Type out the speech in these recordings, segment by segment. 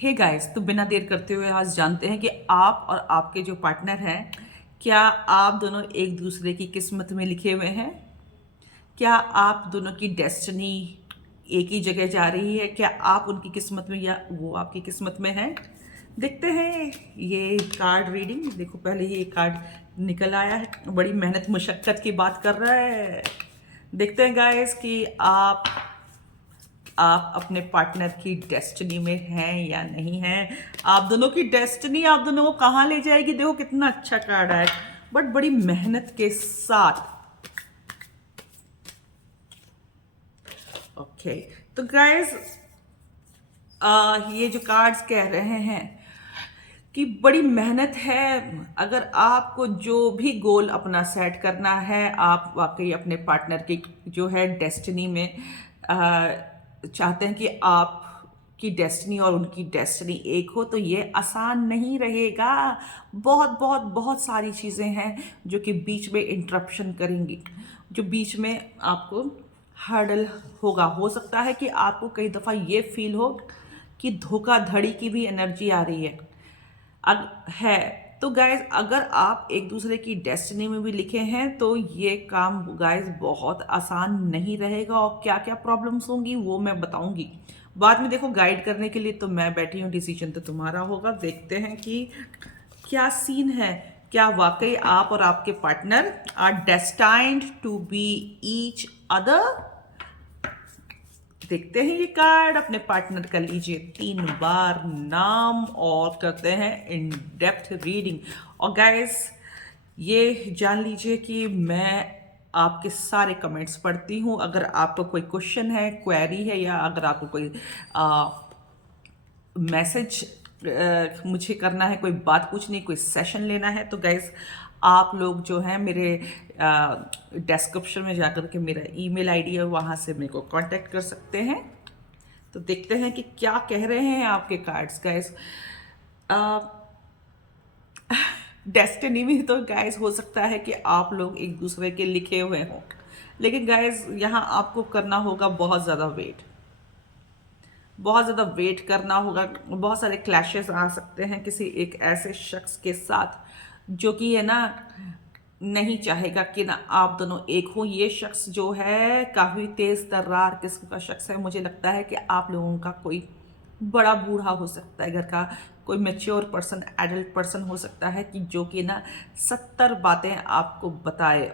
Hey guys, तो बिना देर करते हुए आज जानते हैं कि आप और आपके जो पार्टनर हैं, क्या आप दोनों एक दूसरे की किस्मत में लिखे हुए हैं? क्या आप दोनों की डेस्टिनी एक ही जगह जा रही है? क्या आप उनकी किस्मत में या वो आपकी किस्मत में है? देखते हैं ये कार्ड रीडिंग। देखो, पहले ही एक कार्ड निकल आया है, बड़ी मेहनत मुशक्कत की बात कर रहा है। देखते हैं गाइस कि आप अपने पार्टनर की डेस्टिनी में हैं या नहीं हैं। आप दोनों की डेस्टिनी आप दोनों को कहाँ ले जाएगी? देखो कितना अच्छा कार्ड है, बट बड़ी मेहनत के साथ। ओके, तो गाइस ये जो कार्ड्स कह रहे हैं कि बड़ी मेहनत है। अगर आपको जो भी गोल अपना सेट करना है, आप वाकई अपने पार्टनर की जो है डेस्टिनी में चाहते हैं कि आप की डेस्टिनी और उनकी डेस्टिनी एक हो, तो ये आसान नहीं रहेगा। बहुत बहुत बहुत सारी चीज़ें हैं जो कि बीच में इंटरप्शन करेंगी, जो बीच में आपको हर्डल होगा। हो सकता है कि आपको कई दफ़ा ये फील हो कि धोखाधड़ी की भी एनर्जी आ रही है। है तो गाइज, अगर आप एक दूसरे की डेस्टिनी में भी लिखे हैं तो ये काम गाइज बहुत आसान नहीं रहेगा, और क्या क्या प्रॉब्लम्स होंगी वो मैं बताऊंगी बाद में। देखो, गाइड करने के लिए तो मैं बैठी हूँ, डिसीजन तो तुम्हारा होगा। देखते हैं कि क्या सीन है। क्या वाकई आप और आपके partner are destined to be each other? देखते हैं ये कार्ड। अपने पार्टनर का लीजिए 3 बार नाम और करते हैं इन डेप्थ रीडिंग। और गाइस, ये जान लीजिए कि मैं आपके सारे कमेंट्स पढ़ती हूँ। अगर आपको कोई क्वेश्चन है, क्वेरी है, या अगर आपको कोई मैसेज मुझे करना है, कोई बात पूछनी, कोई सेशन लेना है, तो गाइस आप लोग जो हैं मेरे डिस्क्रिप्शन में जाकर के मेरा ईमेल आईडी है, वहाँ से मेरे को कांटेक्ट कर सकते हैं। तो देखते हैं कि क्या कह रहे हैं आपके कार्ड्स गाइस। डेस्टिनी में तो गाइस हो सकता है कि आप लोग एक दूसरे के लिखे हुए हों, लेकिन गाइस यहाँ आपको करना होगा बहुत ज़्यादा वेट। बहुत ज़्यादा वेट करना होगा। बहुत सारे क्लैशेस आ सकते हैं किसी एक ऐसे शख्स के साथ जो कि है ना नहीं चाहेगा कि ना आप दोनों एक हो। ये शख्स जो है काफ़ी तेज़ तर्रार किस्म का शख्स है। मुझे लगता है कि आप लोगों का कोई बड़ा बूढ़ा हो सकता है, घर का कोई मैच्योर पर्सन, एडल्ट पर्सन हो सकता है कि जो कि ना 70 बातें आपको बताए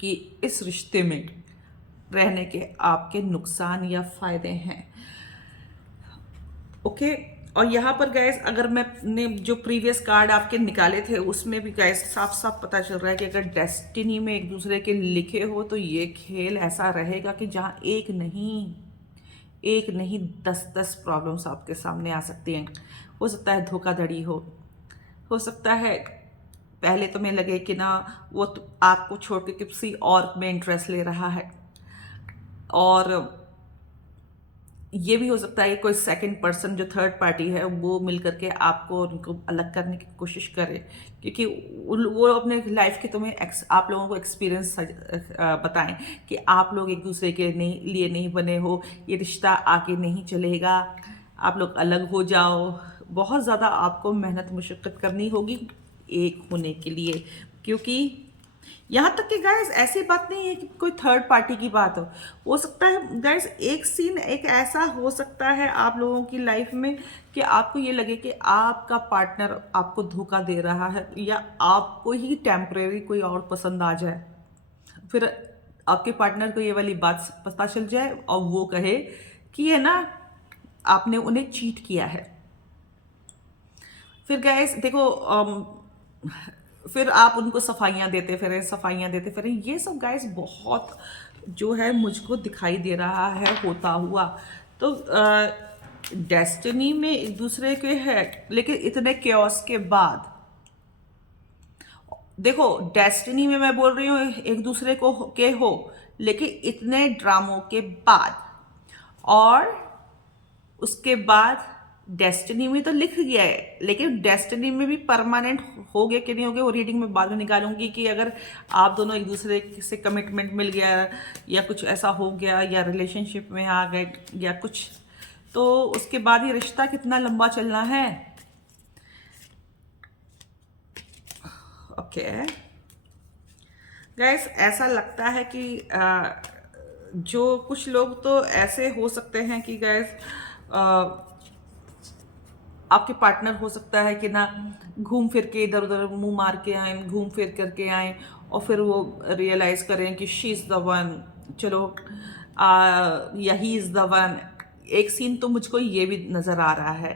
कि इस रिश्ते में रहने के आपके नुकसान या फ़ायदे हैं। ओके, और यहाँ पर गैस, अगर मैंने जो प्रीवियस कार्ड आपके निकाले थे उसमें भी गैस साफ साफ पता चल रहा है कि अगर डेस्टिनी में एक दूसरे के लिखे हो तो ये खेल ऐसा रहेगा कि जहाँ एक नहीं 10 प्रॉब्लम्स आपके सामने आ सकती हैं। हो सकता है धोखाधड़ी हो सकता है पहले तुम्हें लगे कि ना वो तो आपको छोड़ के किसी और में इंटरेस्ट ले रहा है, और ये भी हो सकता है कि कोई सेकंड पर्सन जो थर्ड पार्टी है वो मिल करके आपको उनको अलग करने की कोशिश करे, क्योंकि वो अपने लाइफ के तुम्हें आप लोगों को एक्सपीरियंस बताएं कि आप लोग एक दूसरे के लिए नहीं बने हो, ये रिश्ता आगे नहीं चलेगा, आप लोग अलग हो जाओ। बहुत ज़्यादा आपको मेहनत मुशक्क़त करनी होगी एक होने के लिए, क्योंकि यहाँ तक कि गाइस ऐसी बात नहीं है कि कोई थर्ड पार्टी की बात हो सकता है गाइस एक सीन एक ऐसा हो सकता है आप लोगों की लाइफ में कि आपको ये लगे कि आपका पार्टनर आपको धोखा दे रहा है, या आपको ही टेम्परेरी कोई और पसंद आ जाए। फिर आपके पार्टनर को ये वाली बात पता चल जाए और वो कहे कि है ना आपने उन्हें चीट किया है। फिर गैस देखो, फिर आप उनको सफाइयाँ देते फिरें, ये सब गाइस बहुत जो है मुझको दिखाई दे रहा है होता हुआ। तो डेस्टिनी में एक दूसरे के है, लेकिन इतने क्योस के बाद देखो, डेस्टिनी में मैं बोल रही हूँ एक दूसरे को के हो, लेकिन इतने ड्रामों के बाद और उसके बाद डेस्टिनी में तो लिख गया है, लेकिन डेस्टिनी में भी परमानेंट हो गया कि नहीं हो गया वो रीडिंग में बाद में निकालूंगी। कि अगर आप दोनों एक दूसरे से कमिटमेंट मिल गया, या कुछ ऐसा हो गया, या रिलेशनशिप में आ गए, या कुछ, तो उसके बाद ये रिश्ता कितना लंबा चलना है। ओके गाइस, ऐसा लगता है कि जो कुछ लोग तो ऐसे हो सकते हैं कि गाइस आपके पार्टनर हो सकता है कि ना घूम फिर के इधर उधर मुंह मार के आए, घूम फिर करके आए और फिर वो रियलाइज करें कि शी इज़ द वन, चलो यही इज़ द वन। एक सीन तो मुझको ये भी नज़र आ रहा है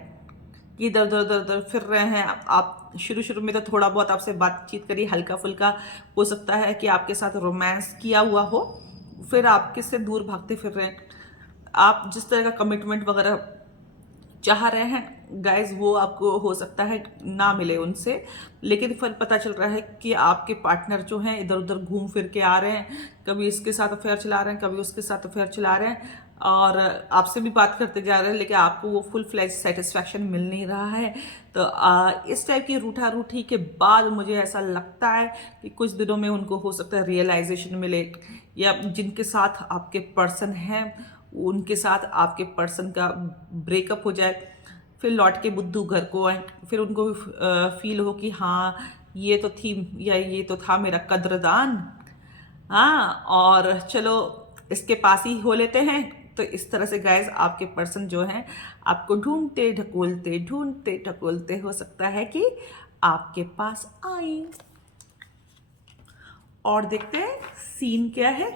कि इधर उधर उधर उधर फिर रहे हैं आप। शुरू शुरू में तो थोड़ा बहुत आपसे बातचीत करी, हल्का फुल्का हो सकता है कि आपके साथ रोमांस किया हुआ हो, फिर आप किससे दूर भागते फिर रहे हैं। आप जिस तरह का कमिटमेंट वगैरह चाह रहे हैं गाइज, वो आपको हो सकता है ना मिले उनसे, लेकिन फिर पता चल रहा है कि आपके पार्टनर जो हैं इधर उधर घूम फिर के आ रहे हैं, कभी इसके साथ अफेयर चला रहे हैं, कभी उसके साथ अफेयर चला रहे हैं, और आपसे भी बात करते जा रहे हैं, लेकिन आपको वो फुल फ्लैज सेटिस्फैक्शन मिल नहीं रहा है। तो इस टाइप की रूठा रूठी के बाद मुझे ऐसा लगता है कि कुछ दिनों में उनको हो सकता है रियलाइजेशन मिले, या जिनके साथ आपके पर्सन हैं उनके साथ आपके पर्सन का ब्रेकअप हो जाए, फिर लौट के बुद्धू घर को आए, फिर उनको फील हो कि हाँ ये तो थी या ये तो था मेरा कद्रदान, हाँ और चलो इसके पास ही हो लेते हैं। तो इस तरह से गाइज आपके पर्सन जो हैं आपको ढूंढते ढकोलते हो सकता है कि आपके पास आए। और देखते हैं सीन क्या है।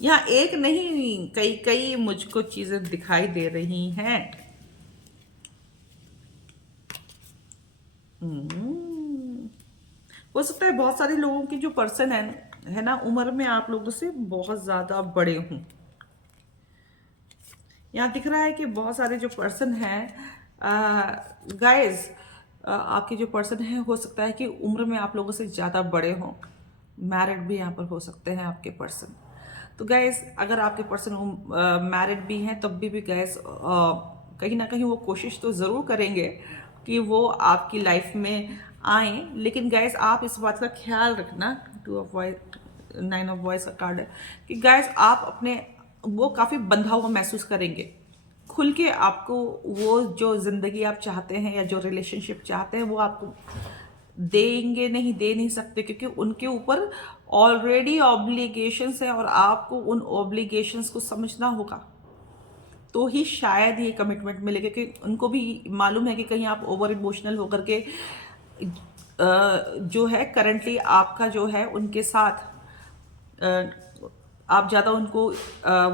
यहाँ एक नहीं कई कई मुझको चीजें दिखाई दे रही हैं। हो सकता है बहुत सारे लोगों की जो पर्सन है ना, उम्र में आप लोगों से बहुत ज्यादा बड़े हों। यहाँ दिख रहा है कि बहुत सारे जो पर्सन हैं गाइस, आपके जो पर्सन हैं हो सकता है कि उम्र में आप लोगों से ज़्यादा बड़े हों, मैरिड भी यहाँ पर हो सकते हैं आपके पर्सन। तो गैस अगर आपके पर्सन मैरिड भी हैं तब भी गैस कहीं ना कहीं वो कोशिश तो ज़रूर करेंगे कि वो आपकी लाइफ में आए, लेकिन गैस आप इस बात का ख्याल रखना, 9 ऑफ वॉइस का कार्ड है कि गैस आप अपने वो काफ़ी बंधा हुआ महसूस करेंगे। खुल के आपको वो जो ज़िंदगी आप चाहते हैं या जो रिलेशनशिप चाहते हैं वो आपको देंगे नहीं, दे नहीं सकते, क्योंकि उनके ऊपर ऑलरेडी ऑब्लिगेशंस हैं और आपको उन ऑब्लिगेशंस को समझना होगा, तो ही शायद ये कमिटमेंट मिले। क्योंकि उनको भी मालूम है कि कहीं आप ओवर इमोशनल होकर के जो है करंटली आपका जो है उनके साथ आप ज़्यादा उनको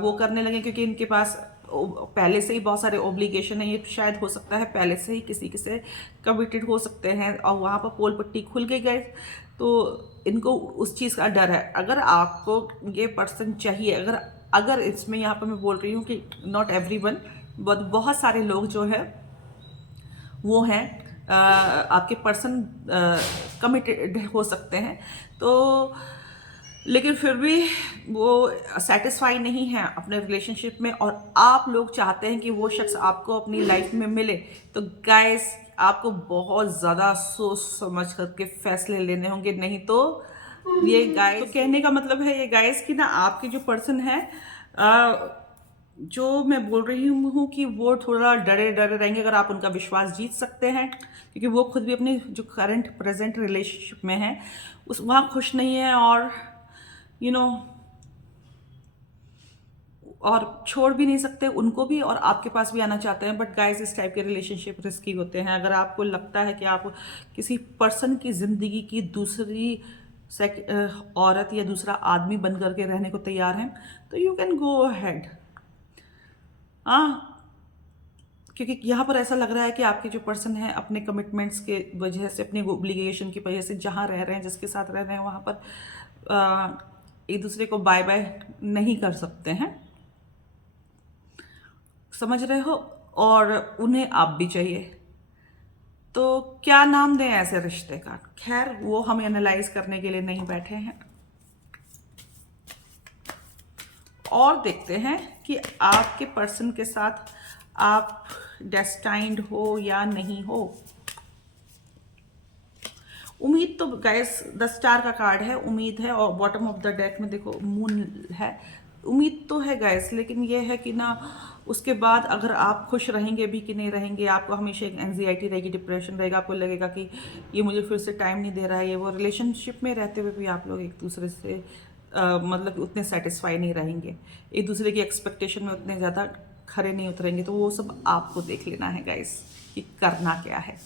वो करने लगे, क्योंकि इनके पास पहले से ही बहुत सारे ओब्लिगेशन है। ये शायद हो सकता है पहले से ही किसी से कमिटेड हो सकते हैं और वहाँ पर पोल पट्टी खुल के गए, तो इनको उस चीज़ का डर है। अगर आपको ये पर्सन चाहिए, अगर इसमें यहाँ पर मैं बोल रही हूँ कि नॉट एवरीवन, बहुत सारे लोग जो है वो हैं आपके पर्सन कमिटेड हो सकते हैं, तो लेकिन फिर भी वो सेटिस्फाई नहीं है अपने रिलेशनशिप में और आप लोग चाहते हैं कि वो शख्स आपको अपनी लाइफ में मिले। तो गाइस आपको बहुत ज़्यादा सोच समझ करके फैसले लेने होंगे, नहीं तो ये गाइस तो कहने का मतलब है ये गाइस कि ना आपके जो पर्सन है जो मैं बोल रही हूँ कि वो थोड़ा डरे डरे रहेंगे अगर आप उनका विश्वास जीत सकते हैं, क्योंकि वो खुद भी अपने जो करंट प्रेजेंट रिलेशनशिप में है उस वहाँ खुश नहीं है और और छोड़ भी नहीं सकते उनको भी और आपके पास भी आना चाहते हैं। बट गाइस इस टाइप के रिलेशनशिप रिस्की होते हैं। अगर आपको लगता है कि आप किसी पर्सन की ज़िंदगी की दूसरी औरत या दूसरा आदमी बन करके रहने को तैयार हैं तो यू कैन गो अहेड। हाँ, क्योंकि यहाँ पर ऐसा लग रहा है कि आपके जो पर्सन हैं अपने कमिटमेंट्स के वजह से, अपने ओब्लिगेशन की वजह से जहाँ रह रहे हैं, जिसके साथ रह रहे हैं, वहाँ पर एक दूसरे को बाय बाय नहीं कर सकते हैं, समझ रहे हो, और उन्हें आप भी चाहिए। तो क्या नाम दें ऐसे रिश्ते का, खैर वो हम एनालाइज करने के लिए नहीं बैठे हैं। और देखते हैं कि आपके पर्सन के साथ आप डेस्टाइंड हो या नहीं हो। उम्मीद तो गैस 10 स्टार का कार्ड है, उम्मीद है, और बॉटम ऑफ द डेक में देखो मून है, उम्मीद तो है गाइस, लेकिन ये है कि ना उसके बाद अगर आप खुश रहेंगे भी कि नहीं रहेंगे, आपको हमेशा एक एंग्जाइटी रहेगी, डिप्रेशन रहेगा, आपको लगेगा कि ये मुझे फिर से टाइम नहीं दे रहा है, ये वो। रिलेशनशिप में रहते हुए भी आप लोग एक दूसरे से मतलब कि उतने सेटिस्फाई नहीं रहेंगे, एक दूसरे की एक्सपेक्टेशन में उतने ज़्यादा खरे नहीं उतरेंगे। तो वो सब आपको देख लेना है गाइस कि करना क्या है।